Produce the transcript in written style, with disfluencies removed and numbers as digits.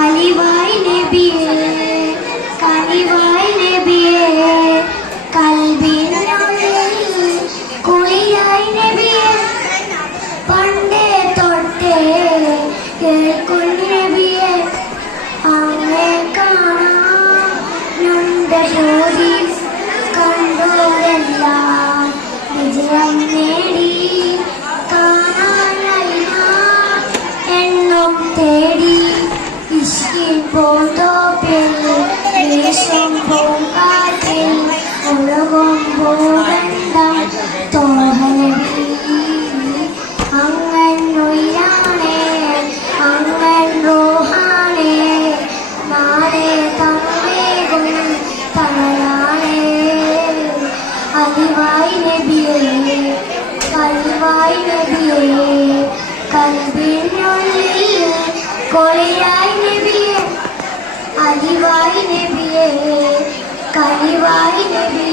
അലിവായി നബിയേ കനിവായി നബിയേ കൽബിനുള്ളിൽ കുളിരായി നബിയേ പണ്ടേ തൊട്ടേ കേൾക്കും നബിയേ അങ്ങേ കാണാനുണ്ട് പൂതി കണ്ടോരെല്ലാം വിജയം നേടി കാണാനായി എണ്ണം തേടി ഇഷ്കിൻ പൂന്തോപ്പിൽ ദേശം പൂങ്കാറ്റിൽ ഒഴുകും പൂഗന്ധം തോഹനബി അങ്ങൻ ഉയരാണേ അങ്ങൻ റൂഹാണേ നാളെ തമേകും തണലാണേ അലിവായി നബിയേ കൽവായി നബിയേ കൽബിനുള്ളിൽ കുളിരായി നബിയേ അലിവായി നബിയേ കനിവായി നബിയേ